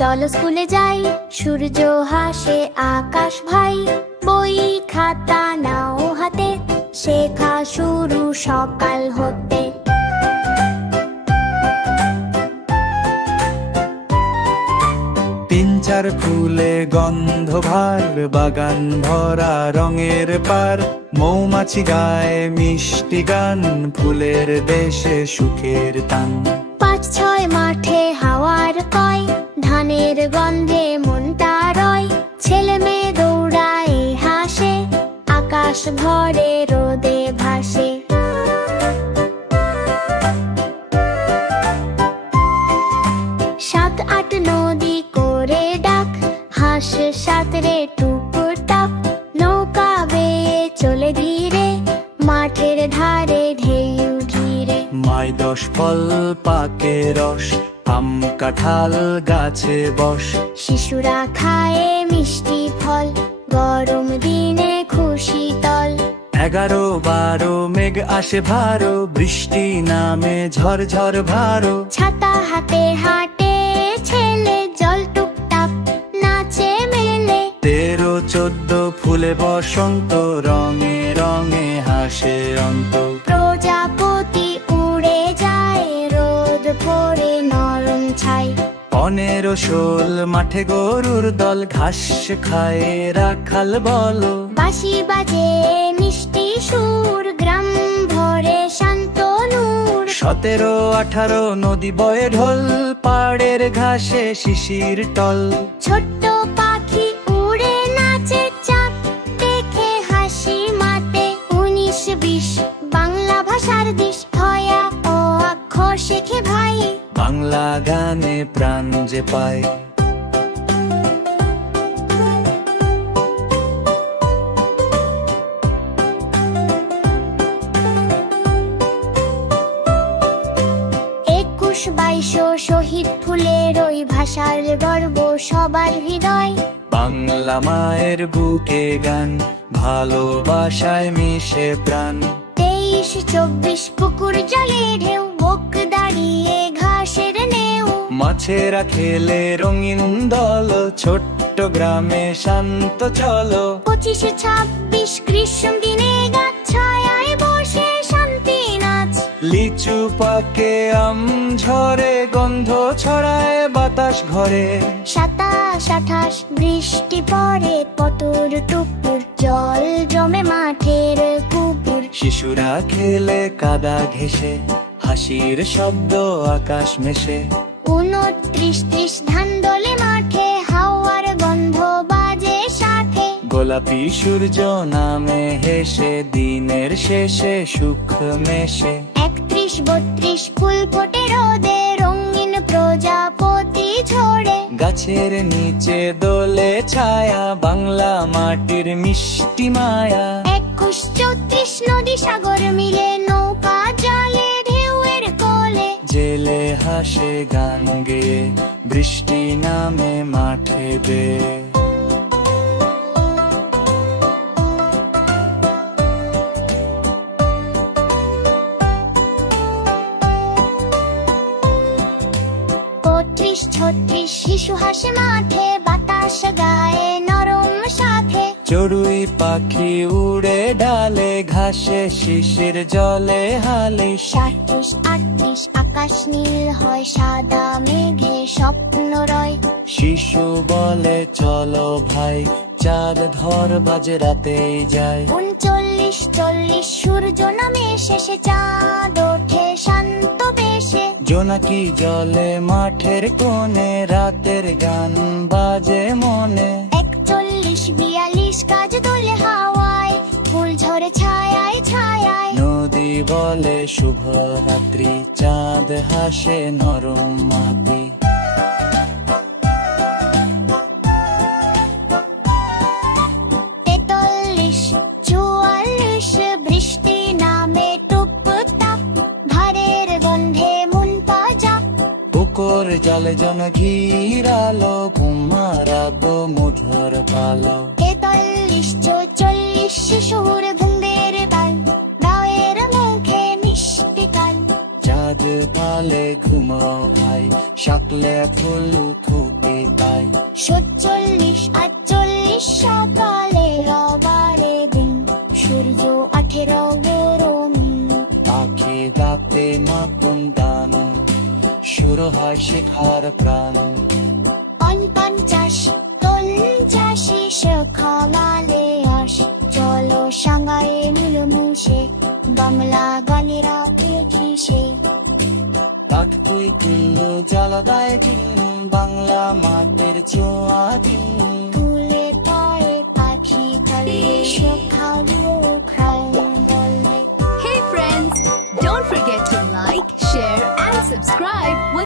চলো স্কুলে যাই, সূর্য হাসে আকাশ ভাই, বই খাতা নাও হাতে, শেখা শুরু সকাল হতে। তিন চার ফুলে গন্ধ ভার, বাগান ভরা রঙের পার, মৌমাছি গায় মিষ্টি গান, ফুলের দেশে সুখের টান। পাঁচ ছয় মাঠে হাওয়ার কয়, ধানের গন্ধে মনটা রয়, ছেলে মেয়ে দৌড়ায় হাসে, আকাশ ভরে রোদে ভাসে। সাত আট নদী করে ডাক, হাঁস সাঁতরে টুকুর টাক, নৌকা বেয়ে চলে ধীরে, মাঠের ধারে ঢেউ ঘিরে। মাই 10 ফল পাকে রস, আম কাঁঠাল গাছে বস, শিশুরা খায় মিষ্টি ফল, গরম দিনে খুশি তল। 11 12 মেঘ আসে ভারো, বৃষ্টি নামে ঝরঝর ভারো, ছাতা হাতে হাঁটে ছেলে, জল টুকটাক নাচে মেলে। 13 14 ফুলে বসন্ত, রঙে রঙে হাসে অন্ত। প্রজাপতি উড়ে যায়, রোদ পড়ে নরম ছাই। 15 16 মাঠে গরুর দল, ঘাস খায় রাখাল বলো। বাঁশি বাজে মিষ্টি সুর, গ্রাম ভরে শান্ত নূর। 17 18 নদী বয়ে ঢোল, পাড়ের ঘাসে শিশির টল। ছোট্ট পাখি উড়ে নাচে, চাঁদ দেখে হাসি মাতে। 19 20 বাংলা ভাষার দেশ, হয়া ও অক্ষর শেখে ভাই, বাংলা গানে প্রাণ যে পায়। একুশ বাইশ শহীদ ফুলের ওই ভাষার গর্ব সবার হৃদয়। বাংলা মায়ের বুকে গান, ভালোবাসায় মিশে প্রাণ। 23 24 পুকুর জলে ঢেউ, বুক দাঁড়িয়ে ঘাসের নেউ। মাছেরা খেলে রঙিন দল, ছোট্ট গ্রামে শান্ত চলো। 25 26 গ্রীষ্ম দিনে গাছ ছায়ায় বসে শান্তি নাচ। লিচু পাকে আম ঝরে, গন্ধ ছড়ায় বাতাস ঘরে। 27 28 বৃষ্টি পড়ে, পতর টুকুর জল জমে মাঠের পুকুর। শিশুরা খেলে কাদা ঘেঁষে, হাসির শব্দ আকাশ মেশে। 29 30 ধান দোলে মাঠে, হাওয়ার গন্ধ বাজে সাথে। গোলাপি সূর্য নামে হেসে, দিনের শেষে সুখ মেশে। 31 32 ফুল ফোটে রোদে, রঙিন প্রজাপতি ঝরে। গাছের নিচে দোলে ছায়া, বাংলা মাটির মিষ্টি মায়া। 21 34 নদী সাগর মিলে, নৌকা জলে ঢেউয়ের কোলে। জেলে হাসে গান গেয়ে, বৃষ্টি নামে মাঠে বেয়ে। পঁয়ত্রিশ 36 শিশু হাসে মাঠে, বাতাস গায়ে নরম সাথে। চড়ুই পাখি উড়ে ডালে, ঘাসে শিশির জলে হালে। 37 38 আকাশ নীল হয়, সাদা মেঘে স্বপ্ন রয়। শিশু বলে চলো ভাই, চাঁদ ধর বাজে রাতেই যায়। 39 40 সূর্য নামে শেষে, চাঁদ ওঠে শান্ত বেশে। জোনাকি জলে মাঠের কোণে, রাতের গান বাজে মনে। 41 42 কাজ দোলে হাওয়ায়, ফুল ঝরে ছায়ায় ছায়ায়। নদী বলে শুভ রাত্রি, চাঁদ হাসে নরম মাটি। 43 44 বৃষ্টি নামে টুপটাপ, ভারের গন্ধে মন পাজা। পুকুর জলে জন ঘিরালো, কুমারাবো মধুর পালো। 43 44 শিশুর ঘুমের বাল, গায়ের মুখে মিষ্টি কাল। চাঁদ পালে ঘুমাও ভাই, শাকলে ফুল ফুটে তাই 47 48 সকালে রবারে দিন সূর্য 18 গরম পাখি ডাকে নতুন গান শুরু হয় শেখার প্রাণ 49 50 সকালে আস চলো সাঙ্গায়ে মিলেমিশে বাংলা গানেরা কিসে পাখ তুই তুলো জ্বালাদায় দিন বাংলা মাতের জোয়া দিন তুলে পায়ে পাখি তলে সকালে বলে Hey friends, don't forget to like, share and subscribe.